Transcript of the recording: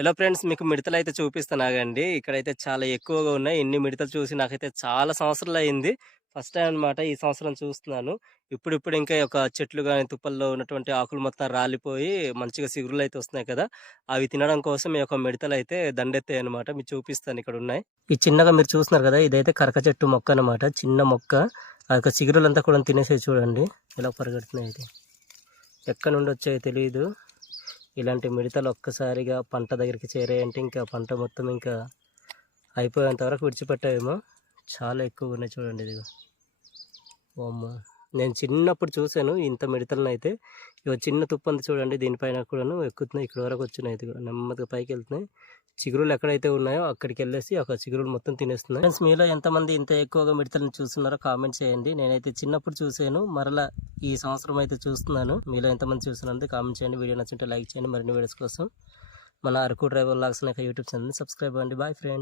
Hello friends, మీకు మిడతలైతే చూపిస్తాను ఆగండి. ఇక్కడైతే చాలా ఎక్కువగా ఉన్నాయి. ఇన్ని మిడతలు చూసి నాకైతే చాలా సంవత్సరాలయింది. ఫస్ట్ టైమ్ అనమాట ఈ సంవత్సరం చూస్తున్నాను. ఇప్పుడిప్పుడు ఇంకా ఒక చెట్లు గాని, తుప్పల్లో ఉన్నటువంటి ఆకులు మొత్తం రాలిపోయి మంచిగా చిగురులైతే వస్తున్నాయి కదా! అవి తినడం కోసం ఈ యొక్క మిడతలైతే దండెత్తాయన్నమాట. మీకు చూపిస్తాను ఇక్కడున్నాయి. ఈ చిన్నగా మీరు చూస్తున్నారు కదా! ఇదైతే కరక చెట్టు మొక్క అనమాట. చిన్న మొక్క. ఆ యొక్క చిగురులంతా కూడా తినేసాయి చూడండి. ఎలా పరిగెడుతున్నాయి ఇది. ఎక్కడి నుండి వచ్చాయో తెలీదు. ఇలాంటి మిడతలు ఒక్కసారిగా పంట దగ్గరికి చేరాయంటే ఇంకా పంట మొత్తం ఇంకా అయిపోయేంత వరకు విడిచిపెట్టాయేమో. చాలా ఎక్కువగా ఉన్నాయి చూడండి. ఇదిగో వామ్మో, నేను చిన్నప్పుడు చూశాను ఇంత మిడతలనైతే. ఇగో చిన్న తుప్పంది చూడండి, దీనిపైన కూడాను ఎక్కుతున్నాయి. ఇక్కడ వరకు వచ్చినాయి. ఇదిగో నెమ్మదిగా పైకి వెళ్తున్నాయి. చిగురులు ఎక్కడైతే ఉన్నాయో అక్కడికి వెళ్ళేసి ఒక చిగురులు మొత్తం తినేస్తున్నాయి. ఫ్రెండ్స్, మీలో ఎంతమంది ఇంత ఎక్కువగా మిడతలను చూస్తున్నారో కామెంట్ చేయండి. నేనైతే చిన్నప్పుడు చూశాను, మరలా ఈ సంవత్సరం అయితే చూస్తున్నాను. మీలో ఎంతమంది చూస్తున్నారు కామెంట్ చేయండి. వీడియో నచ్చుంటే లైక్ చేయండి. మరిన్ని వీడియోస్ కోసం మన అరకు డ్రైవర్ వ్లాగ్స్ యూట్యూబ్ ఛానల్ని సబ్స్క్రైబ్ అవ్వండి. Bye friends.